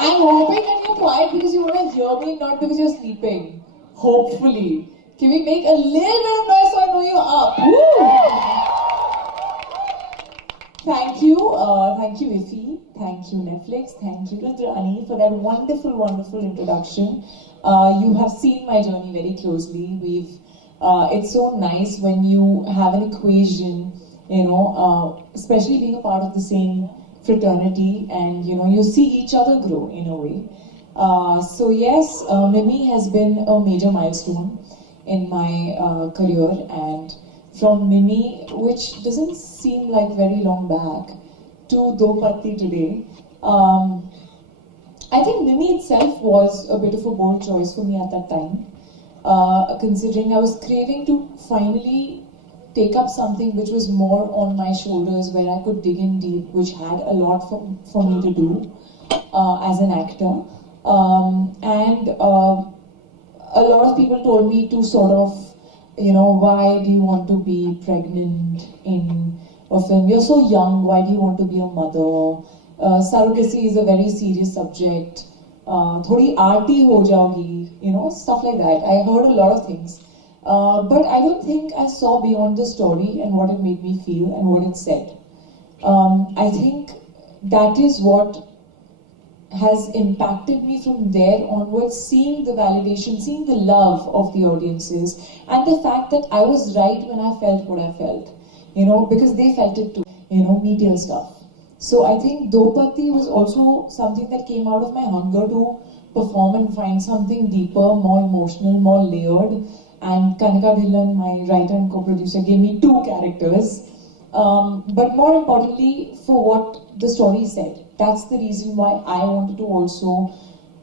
I'm hoping that you're quiet because you want to hear me, not because you're sleeping. Hopefully. Can we make a little bit of noise so I know you're up? Woo! Thank you Iffi, thank you Netflix, thank you Rudrani for that wonderful, wonderful introduction. You have seen my journey very closely. It's so nice when you have an equation, especially being a part of the same fraternity, and you see each other grow in a way. So yes, Mimi has been a major milestone in my career, and from Mimi, which doesn't seem like very long back, to Do Patti today. I think Mimi itself was a bit of a bold choice for me at that time, considering I was craving to finally take up something which was more on my shoulders, where I could dig in deep, which had a lot for me to do as an actor. And a lot of people told me to sort of, why do you want to be pregnant in a film? You're so young, why do you want to be a mother? Surrogacy is a very serious subject. Thodi aarti ho jaogi, stuff like that. I heard a lot of things. But I don't think I saw beyond the story and what it made me feel and what it said. I think that is what has impacted me from there onwards, seeing the validation, seeing the love of the audiences, and the fact that I was right when I felt what I felt, because they felt it too, meteor stuff. So I think Do Patti was also something that came out of my hunger to perform and find something deeper, more emotional, more layered. And Kanika Dhillon, my writer and co-producer, gave me 2 characters. But more importantly, for what the story said. That's the reason why I wanted to also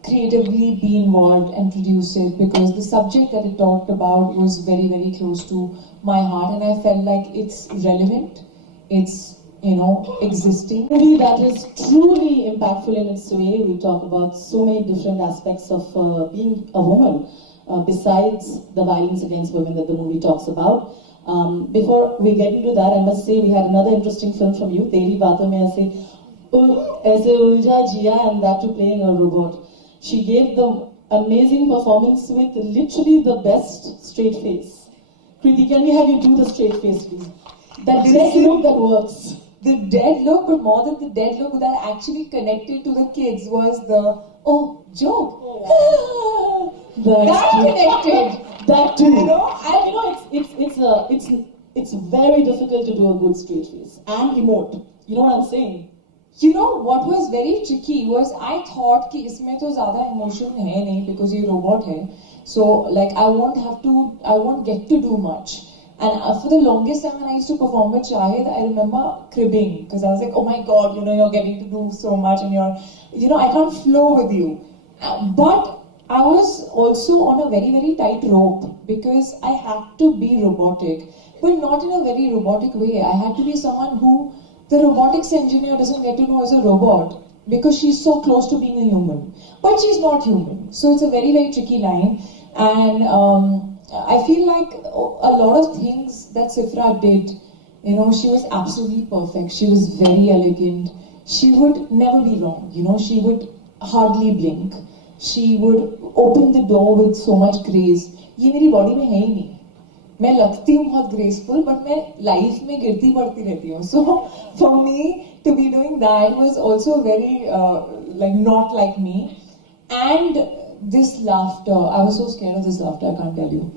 creatively be involved and produce it, because the subject that it talked about was very, very close to my heart, and I felt like it's relevant, it's, existing. Movie that is truly impactful in its way. We talk about so many different aspects of being a woman, besides the violence against women that the movie talks about. Before we get into that, I must say we had another interesting film from you, Teri Baaton Mein Aise Ulja Jiya, and that too playing a robot. She gave the amazing performance with literally the best straight face. Kriti, can we have you do the straight face, please? That dead look that works. The dead look, but more than the dead look that actually connected to the kids was the, joke. That connected. That too. It's very difficult to do a good straight face and emote. You know what I'm saying? What was very tricky was I thought कि इसमें तो ज़्यादा emotion है नहीं because ये robot है. So I won't get to do much. And for the longest time when I used to perform with Shahid, I remember cribbing because I was like, oh my God, you're getting to do so much and I can't flow with you. But I was also on a very, very tight rope because I had to be robotic, but not in a very robotic way. I had to be someone who the robotics engineer doesn't get to know as a robot because she's so close to being a human. But she's not human. So it's a very, very tricky line. And I feel like a lot of things that Sifra did, she was absolutely perfect. She was very elegant. She would never be wrong. She would hardly blink. She would open the door with so much grace. ये मेरी body में है ही नहीं. मैं लगती हूँ बहुत graceful, but मैं life में गिरती पड़ती रहती हूँ. So for me to be doing that was also very not like me. And this laughter, I was so scared of this laughter, I can't tell you.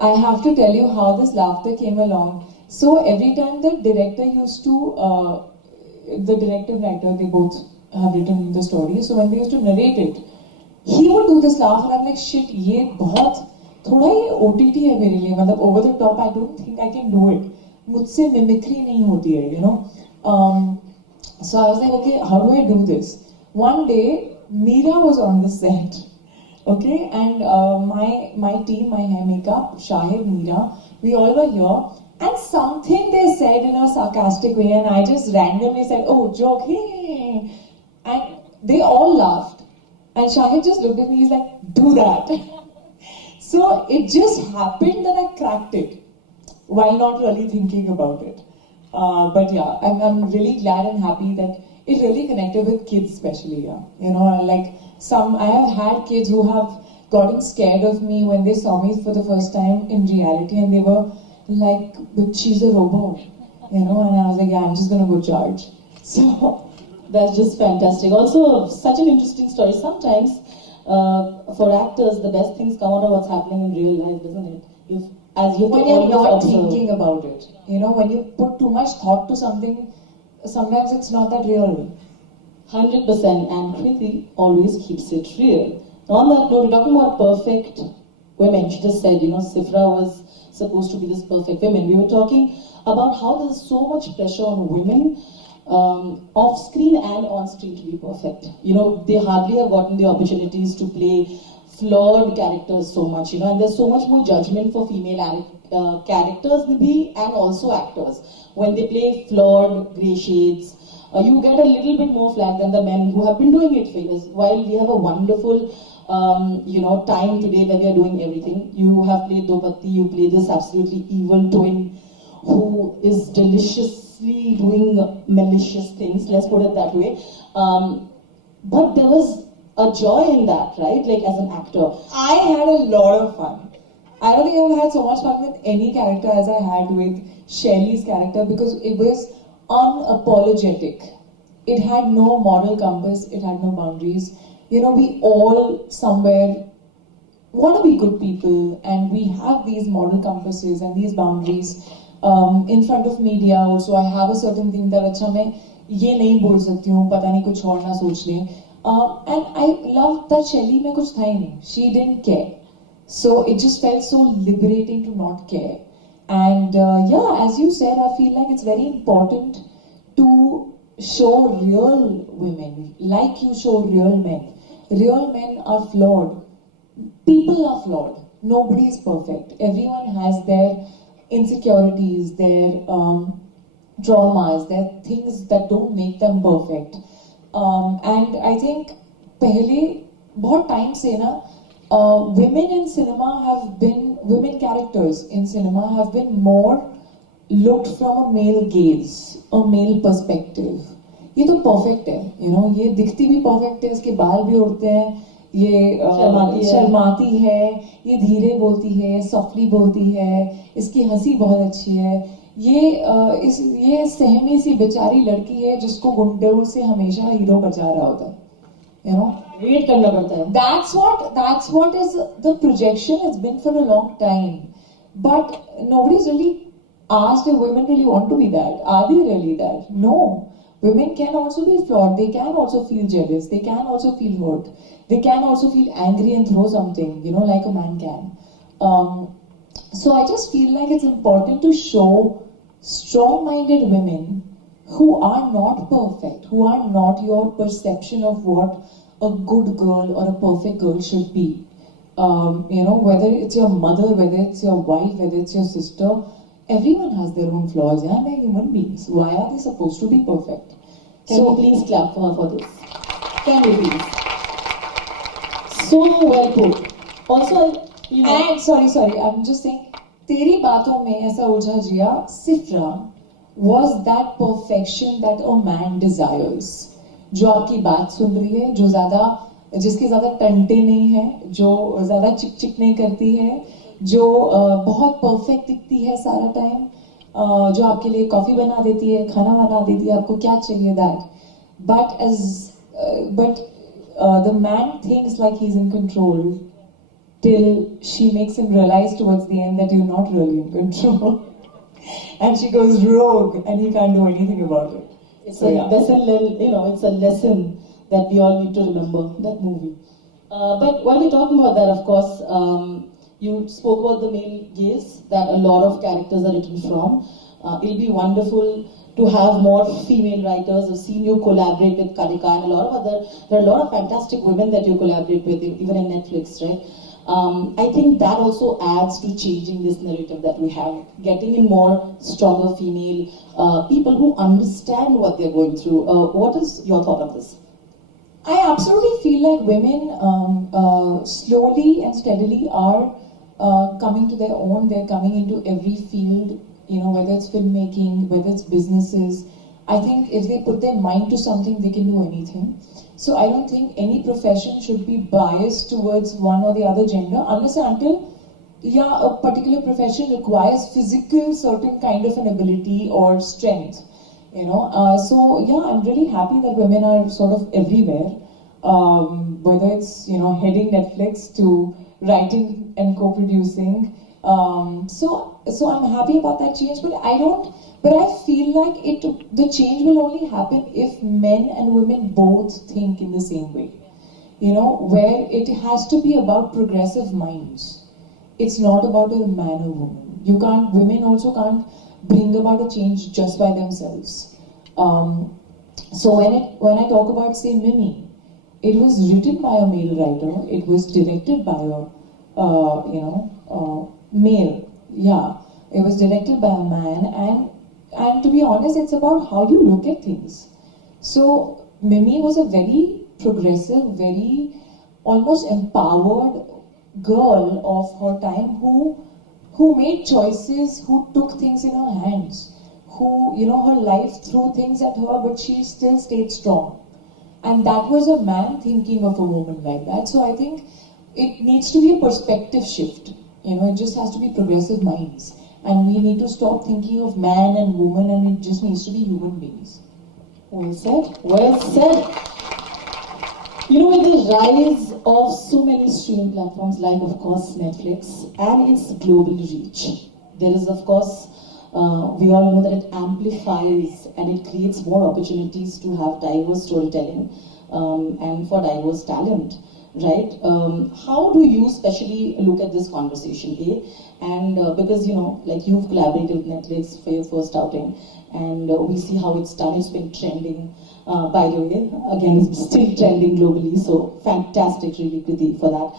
I have to tell you how this laughter came along. So every time the director used to, the director and writer, they both have written the story. So when they used to narrate it, he would do this laugh and I'm like, shit, ये बहुत थोड़ा ही OTT है मेरे लिए, मतलब over the top, I don't think I can do it. मुझसे mimicry नहीं होती है, So I was like, okay, how do I do this? One day, Meera was on the set, okay, and my team, my hair makeup, Shahid, Meera, we all were here, and something they said in a sarcastic way, and I just randomly said, oh, joke, hey, and they all laughed. And Shahid just looked at me, he's like, do that. So it just happened that I cracked it, while not really thinking about it. But yeah, I'm really glad and happy that it really connected with kids especially, yeah. You know, like I have had kids who have gotten scared of me when they saw me for the first time in reality, and they were like, but she's a robot, you know, and I was like, yeah, I'm just gonna go charge. So that's just fantastic. Also, such an interesting story. Sometimes, for actors, the best things come out of what's happening in real life, isn't it? As you when you're not thinking about it, you know, when you put too much thought to something, sometimes it's not that real. 100%, and Kriti always keeps it real. On that note, we're talking about perfect women. She just said, you know, Sifra was supposed to be this perfect woman. We were talking about how there's so much pressure on women off screen and on screen to be perfect. You know, they hardly have gotten the opportunities to play flawed characters so much, you know, and there's so much more judgment for female characters, Nidhi, and also actors. When they play flawed, grey shades, you get a little bit more flack than the men who have been doing it for years. While we have a wonderful, you know, time today where we are doing everything. You have played Dopatti, you play this absolutely evil twin who is deliciously doing malicious things, let's put it that way. But there was a joy in that, right? Like as an actor. I had a lot of fun. I don't think I've had so much fun with any character as I had with Shelley's character, because it was unapologetic. It had no moral compass, it had no boundaries. You know, we all somewhere want to be good people, and we have these moral compasses and these boundaries. In front of media also, I have a certain thing that अच्छा मैं ये नहीं बोल सकती हूँ, पता नहीं कुछ और ना सोच लें. And I love that Shelley में कुछ था ही नहीं. She didn't care. So it just felt so liberating to not care. And yeah, as you said, I feel like it's very important to show real women, like you show real men. Real men are flawed. People are flawed. Nobody is perfect. Everyone has their insecurities, their traumas, their things that don't make them perfect. And I think पहले बहुत time से ना women in cinema have been, women characters in cinema have been more looked from a male gaze, a male perspective. ये तो perfect है, you know, ये दिखती भी perfect है, इसके बाल भी उड़ते हैं, ये शर्माती है, ये धीरे बोलती है, softly बोलती है, इसकी हंसी बहुत अच्छी है, ये सहमी सी बेचारी लड़की है जिसको गुंडों से हमेशा हीरो बचा रहा होता है, you know. Wait करना पड़ता है. That's what is the projection has been for a long time, but nobody's really asked if women really want to be that. Are they really that? No. Women can also be flawed. They can also feel jealous. They can also feel hurt. They can also feel angry and throw something, you know, like a man can. So I just feel like it's important to show strong-minded women who are not perfect, who are not your perception of what a good girl or a perfect girl should be. You know, whether it's your mother, whether it's your wife, whether it's your sister, everyone has their own flaws, and they're human beings. Why are they supposed to be perfect? Can we please clap for her for this? Can we please? So well put. Also, you know, And sorry, I'm just saying, तेरी बातों में ऐसा उलझा जिया, Sifra was that perfection that a man desires. जो आपकी बात सुन रही है, जिसके ज्यादा टंटे नहीं है, जो ज्यादा चिक चिक नहीं करती है, जो बहुत परफेक्ट दिखती है सारा टाइम, जो आपके लिए कॉफी बना देती है, खाना बना देती है, आपको क्या चाहिए that. But the man thinks like he's in control till she makes him realize towards the end that you're not really in control. And she goes rogue and he can't do anything about it. It's a lesson, you know, it's a lesson that we all need to remember, that movie. But while we're talking about that, of course, you spoke about the male gaze that a lot of characters are written from. It'll be wonderful to have more female writers. I've seen you collaborate with Karika and there are a lot of fantastic women that you collaborate with, even in Netflix, right? I think that also adds to changing this narrative that we have, getting in more stronger female people who understand what they're going through. What is your thought of this? I absolutely feel like women slowly and steadily are coming to their own. They're coming into every field, you know, whether it's filmmaking, whether it's businesses. I think if they put their mind to something, they can do anything. So I don't think any profession should be biased towards one or the other gender, unless and until, yeah, a particular profession requires physical certain kind of an ability or strength. So yeah, I'm really happy that women are sort of everywhere. Whether it's heading Netflix to writing and co-producing. So I'm happy about that change, but I feel like the change will only happen if men and women both think in the same way. Where it has to be about progressive minds. It's not about a man or woman. Women also can't bring about a change just by themselves. So when I talk about, say, Mimi, it was written by a male writer. It was directed by a male. Yeah, it was directed by a man, and to be honest, it's about how you look at things. So Mimi was a very progressive, very almost empowered girl of her time who made choices, who took things in her hands, who her life threw things at her, but she still stayed strong. And that was a man thinking of a woman like that. So I think it needs to be a perspective shift. It just has to be progressive minds. And we need to stop thinking of man and woman, and it just needs to be human beings. Well said. Well said. With the rise of so many streaming platforms like, of course, Netflix and its global reach, there is, of course, we all know that it amplifies and it creates more opportunities to have diverse storytelling and for diverse talent, right? How do you especially look at this conversation, And because, like you've collaborated with Netflix for your first outing, and we see how it's done. It's been trending, by the way. Again, it's still trending globally, so fantastic, really, Kriti, for that.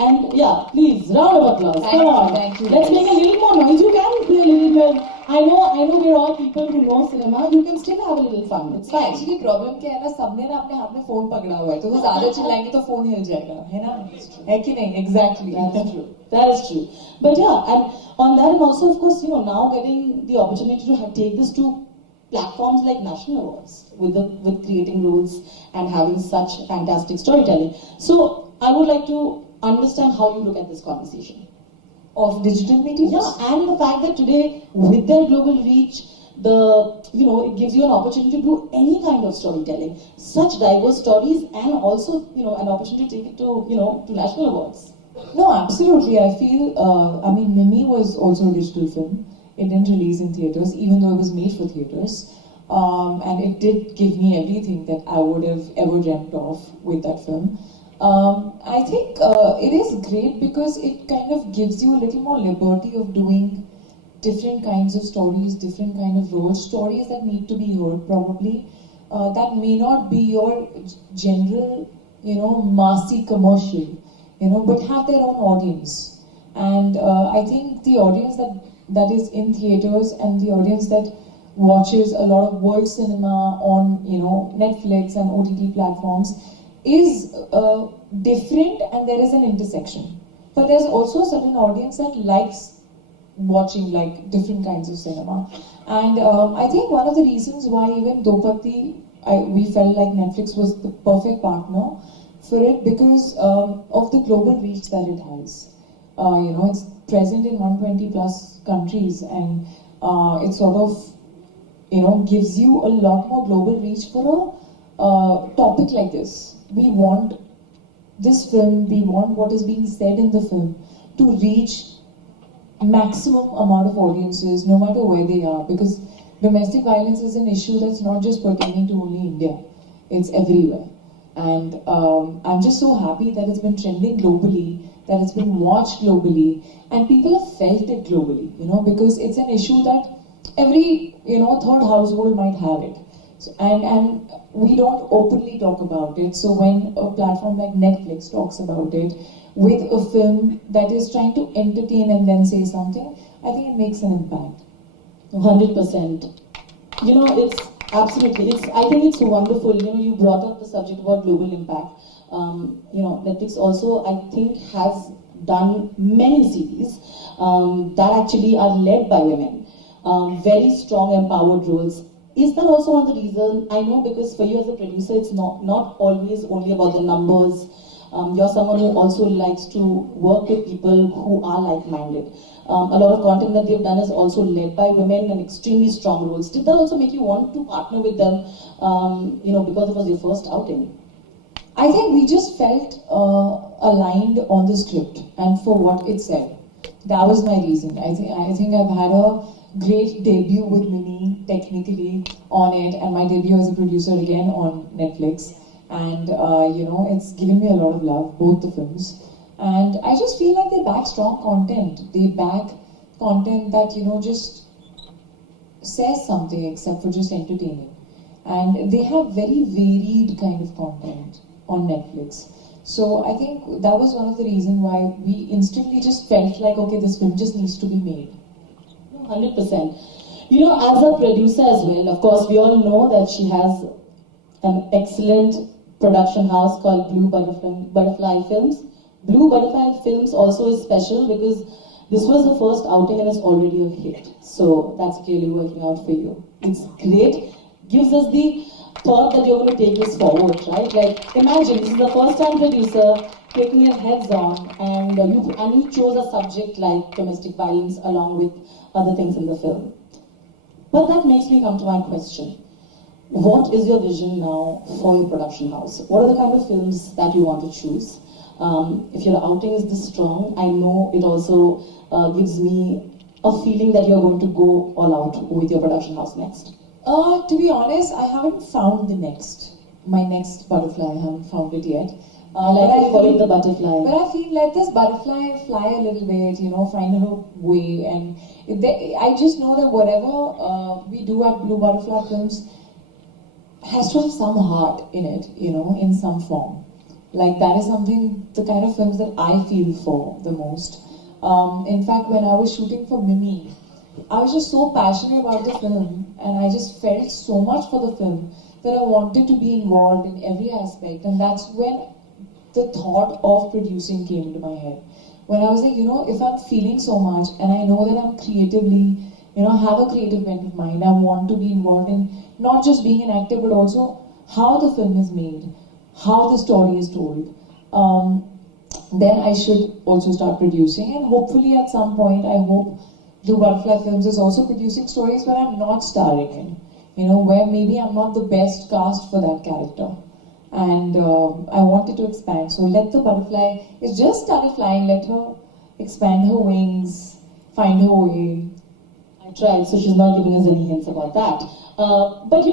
And yeah, please, round of applause. Come on. Thank you. Let's make a little more noise. You can play a little bit. I know we're all people who know cinema. You can still have a little fun. It's fine. Actually, problem क्या है ना, सबने ना अपने हाथ में phone पकड़ा हुआ है, तो वो ज़्यादा चिल्लाएंगे तो फोन हिल जाएगा, है ना? है कि नहीं? Exactly. That's true. That is true. But yeah, and on that, and also, of course, now getting the opportunity to take this to platforms like national awards with creating rules and having such fantastic storytelling. So I would like to understand how you look at this conversation of digital media. Yeah, and the fact that today, with their global reach, it gives you an opportunity to do any kind of storytelling, such diverse stories, and also an opportunity to take it to national awards. No, absolutely. I feel, Mimi was also a digital film. It didn't release in theatres, even though it was made for theatres. And it did give me everything that I would have ever dreamt of with that film. I think it is great because it kind of gives you a little more liberty of doing different kinds of stories, different kind of roles, stories that need to be heard probably. That may not be your general, massy commercial, but have their own audience. And I think the audience that is in theaters and the audience that watches a lot of world cinema on, Netflix and OTT platforms is different, and there is an intersection. But there's also a certain audience that likes watching like different kinds of cinema. And I think one of the reasons why even Dopati, we felt like Netflix was the perfect partner for it because of the global reach that it has. It's present in 120 plus countries, and it sort of, gives you a lot more global reach for a topic like this. We want this film, we want what is being said in the film to reach maximum amount of audiences, no matter where they are, because domestic violence is an issue that's not just pertaining to only India, it's everywhere. And I'm just so happy that it's been trending globally, that it's been watched globally, and people have felt it globally, because it's an issue that every, third household might have it. So, and we don't openly talk about it. So when a platform like Netflix talks about it with a film that is trying to entertain and then say something, I think it makes an impact. 100%. It's absolutely. I think it's wonderful. You brought up the subject about global impact. Netflix also, I think, has done many series that actually are led by women. Very strong, empowered roles Is that also one of the reasons? I know because for you as a producer, it's not always only about the numbers. You're someone who also likes to work with people who are like-minded. A lot of content that they've done is also led by women and extremely strong roles. Did that also make you want to partner with them, because it was your first outing? I think we just felt aligned on the script and for what it said. That was my reason. I think I've had a great debut with Mini technically on it, and my debut as a producer again on Netflix. And it's given me a lot of love, both the films. And I just feel like they back strong content. They back content that just says something except for just entertaining. And they have very varied kind of content on Netflix. So I think that was one of the reasons why we instantly just felt like, okay, this film just needs to be made. 100%. As a producer as well, of course, we all know that she has an excellent production house called Blue Butterfly Films. Blue Butterfly Films also is special because this was the first outing and it's already a hit. So that's clearly working out for you. It's great. Gives us the thought that you're going to take this forward, right? Like, imagine this is the first time producer taking your heads on, and you chose a subject like domestic violence along with other things in the film. But that makes me come to my question. What is your vision now for your production house? What are the kind of films that you want to choose? If your outing is this strong, I know it also gives me a feeling that you're going to go all out with your production house next. To be honest, I haven't found my next butterfly. I haven't found it yet. Following the butterfly. But I feel like this butterfly fly a little bit, find her way. And I just know that whatever we do at Blue Butterfly Films has to have some heart in it, in some form. Like, that is something, the kind of films that I feel for the most. In fact, when I was shooting for Mimi, I was just so passionate about the film, and I just felt so much for the film that I wanted to be involved in every aspect. And that's when the thought of producing came into my head. When I was like, if I'm feeling so much and I know that I'm creatively, have a creative bent of mind, I want to be involved in not just being an actor, but also how the film is made, how the story is told. Then I should also start producing, and hopefully at some point, I hope Blue Butterfly Films is also producing stories where I'm not starring in, where maybe I'm not the best cast for that character. And I wanted to expand. So let the butterfly, it just started flying, let her expand her wings, find her way. I tried, so she's not giving us any hints about that. But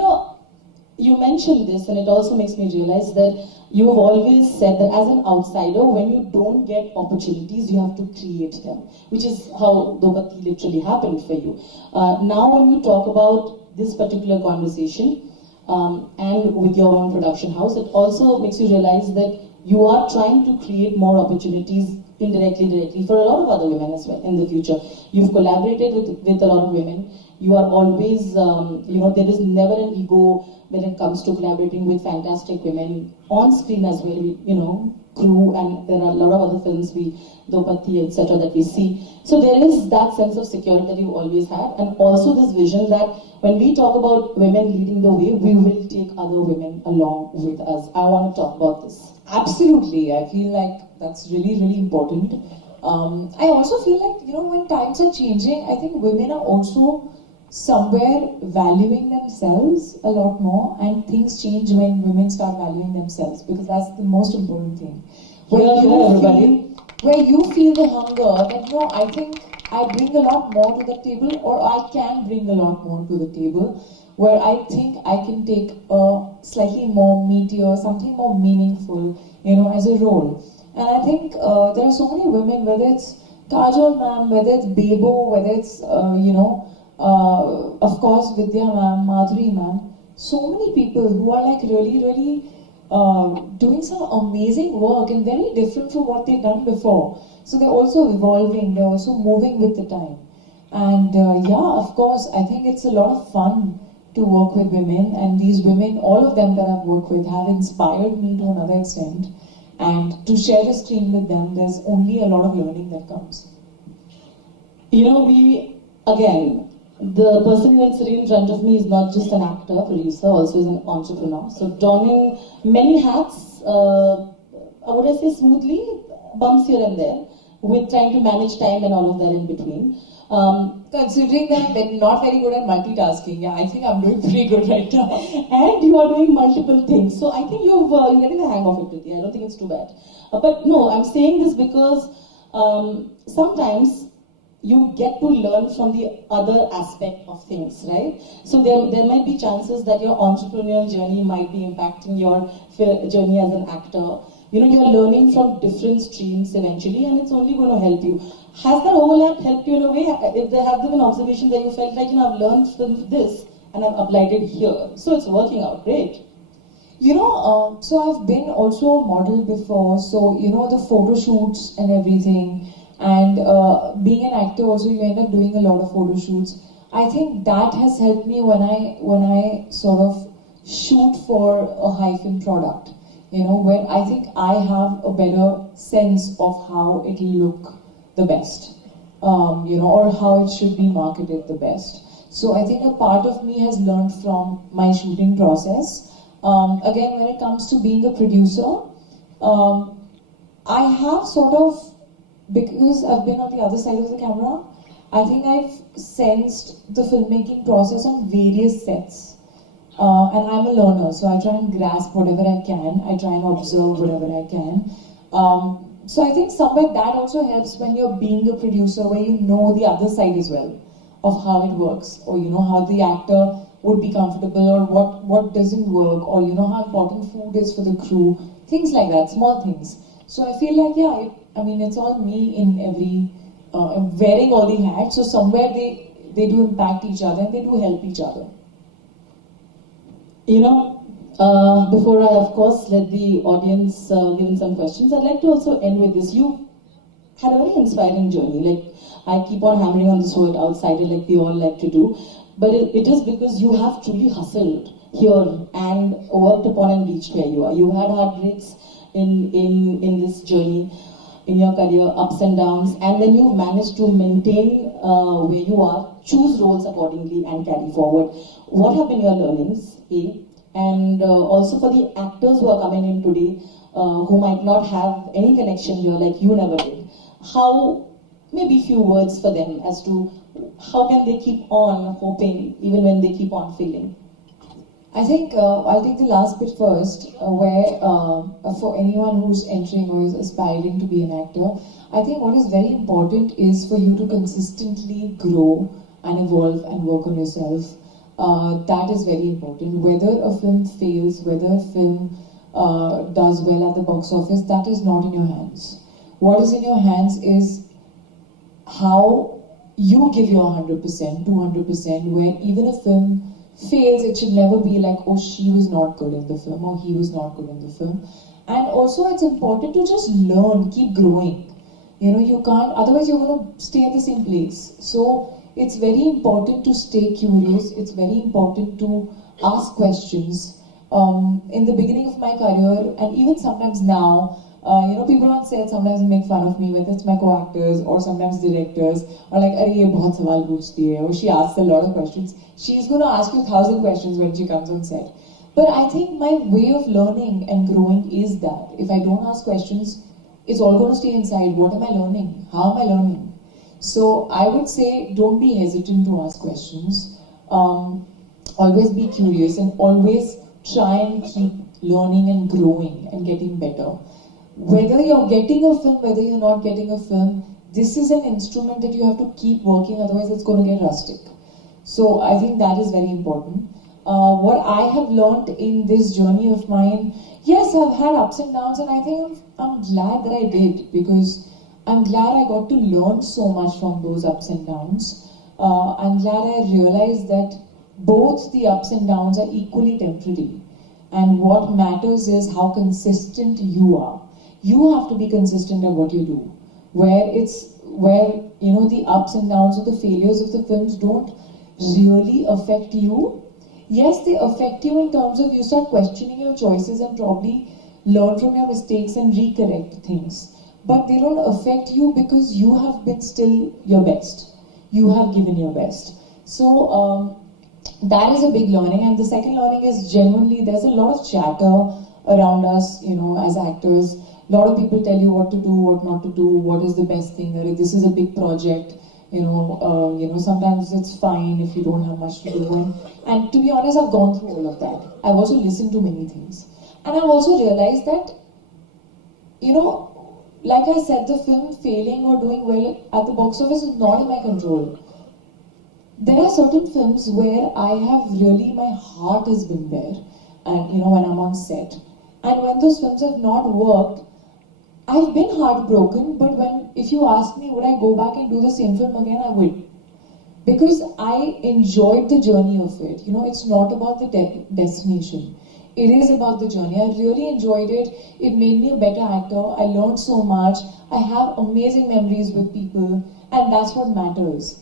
you mentioned this, and it also makes me realize that you have always said that as an outsider, when you don't get opportunities, you have to create them, which is how Dobati literally happened for you. Now when you talk about this particular conversation, and with your own production house, it also makes you realize that you are trying to create more opportunities indirectly, directly for a lot of other women as well in the future. You've collaborated with a lot of women. You are always, there is never an ego when it comes to collaborating with fantastic women on screen as well, crew, and there are a lot of other films, Dopati, etc., that we see. So there is that sense of security that you always had, and also this vision that when we talk about women leading the way, we will take other women along with us. I want to talk about this. Absolutely. I feel like that's really, really important. I also feel like, when times are changing, I think women are also somewhere valuing themselves a lot more, and things change when women start valuing themselves, because that's the most important thing. Where you feel the hunger that, no, I think I bring a lot more to the table, or I can bring a lot more to the table, where I think I can take a slightly more meatier, something more meaningful, as a role. And I think there are so many women, whether it's Kajol ma'am, whether it's Bebo, whether it's, of course, Vidya ma'am, Madhuri ma'am, so many people who are like really, really doing some amazing work and very different from what they've done before. So they're also evolving, they're also moving with the time. And of course, I think it's a lot of fun to work with women, and these women, all of them that I've worked with, have inspired me to another extent. And to share the screen with them, there's only a lot of learning that comes. We, again, The person who is sitting in front of me is not just an actor, producer, also is an entrepreneur. So donning many hats, would I say smoothly, bumps here and there, with trying to manage time and all of that in between. Considering that I'm not very good at multitasking, yeah, I think I'm doing pretty good right now. And you are doing multiple things. So I think you're getting the hang of it, Kriti. I don't think it's too bad. But no, I'm saying this because sometimes you get to learn from the other aspect of things, right? So there might be chances that your entrepreneurial journey might be impacting your journey as an actor. You know, you're learning from different streams eventually, and it's only going to help you. Has that overlap helped you in a way? If there have been observations that you felt like, you know, I've learned from this and I've applied it here, so it's working out great. You know, so I've been also a model before, so you know the photo shoots and everything, and being an actor also, you end up doing a lot of photo shoots. I think that has helped me when I sort of shoot for a high film product. You know, where I think I have a better sense of how it'll look the best, you know, or how it should be marketed the best. So I think a part of me has learned from my shooting process. Again, when it comes to being a producer, I have sort of, because I've been on the other side of the camera, I think I've sensed the filmmaking process on various sets. And I'm a learner, so I try and grasp whatever I can. I try and observe whatever I can. So I think somewhere that also helps when you're being a producer, where you know the other side as well of how it works, or you know how the actor would be comfortable, or what doesn't work, or you know how important food is for the crew, things like that, small things. So I feel like, yeah, I mean, it's all me in every, wearing all the hats, so somewhere they do impact each other and they do help each other. You know, before I, of course, let the audience give in some questions, I'd like to also end with this. You had a very inspiring journey. Like, I keep on hammering on this word outsider, like we all like to do. But it is because you have truly hustled here and worked upon and reached where you are. You had heartbreaks in this journey, in your career, ups and downs, and then you've managed to maintain where you are, choose roles accordingly, and carry forward. What have been your learnings, A? And also for the actors who are coming in today, who might not have any connection here like you never did, how, maybe few words for them as to how can they keep on hoping even when they keep on failing? I think I'll take the last bit first, where for anyone who's entering or is aspiring to be an actor, I think what is very important is for you to consistently grow and evolve and work on yourself. That is very important. Whether a film fails, whether a film does well at the box office, that is not in your hands. What is in your hands is how you give your 100%, 200%, where even a film fails, it should never be like, oh, she was not good in the film, or he was not good in the film. And also, it's important to just learn, keep growing. You know, you can't, otherwise you're going to stay at the same place. So it's very important to stay curious. It's very important to ask questions. In the beginning of my career, and even sometimes now, you know, people on set sometimes make fun of me, whether it's my co-actors or sometimes directors, or like, "Arey, ye bahut sawal poochti hai," or she asks a lot of questions. She's going to ask you 1,000 questions when she comes on set. But I think my way of learning and growing is that if I don't ask questions, it's all going to stay inside. What am I learning? How am I learning? So I would say, don't be hesitant to ask questions. Always be curious and always try and keep learning and growing and getting better. Whether you're getting a film, whether you're not getting a film, this is an instrument that you have to keep working, otherwise it's going to get rustic. So I think that is very important. What I have learned in this journey of mine, yes, I've had ups and downs, and I think I'm glad that I did, because I'm glad I got to learn so much from those ups and downs. I'm glad I realized that both the ups and downs are equally temporary. And what matters is how consistent you are. You have to be consistent at what you do. Where you know, the ups and downs or the failures of the films don't really affect you. Yes, they affect you in terms of you start questioning your choices and probably learn from your mistakes and recorrect things. But they don't affect you because you have been still your best. You have given your best. So that is a big learning. And the second learning is genuinely there's a lot of chatter around us, as actors. A lot of people tell you what to do, what not to do, what is the best thing. Or if this is a big project, sometimes it's fine if you don't have much to do. And to be honest, I've gone through all of that. I've also listened to many things. And I've also realized that, like I said, the film failing or doing well at the box office is not in my control. There are certain films where I have really, my heart has been there. And, when I'm on set. And when those films have not worked, I've been heartbroken, but if you ask me, would I go back and do the same film again, I would. Because I enjoyed the journey of it. It's not about the destination. It is about the journey. I really enjoyed it. It made me a better actor. I learned so much. I have amazing memories with people, and that's what matters.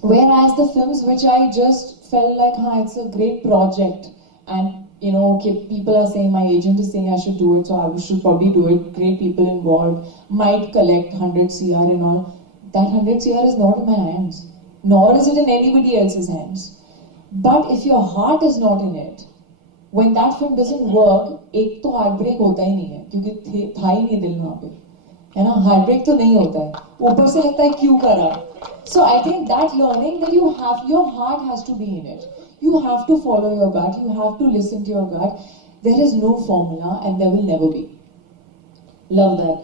Whereas the films which I just felt like, it's a great project, and okay, people are saying, my agent is saying I should do it, so I should probably do it. Great people involved, might collect 100 CR and all. That 100 CR is not in my hands, nor is it in anybody else's hands. But if your heart is not in it, when that film doesn't work, एक तो heartbreak होता ही नहीं है, क्योंकि था ही नहीं दिल वहाँ पे, है ना? Heartbreak तो नहीं होता है, ऊपर से लगता है क्यों करा. So I think that learning that your heart has to be in it. You have to follow your gut. You have to listen to your gut. There is no formula, and there will never be. Love that.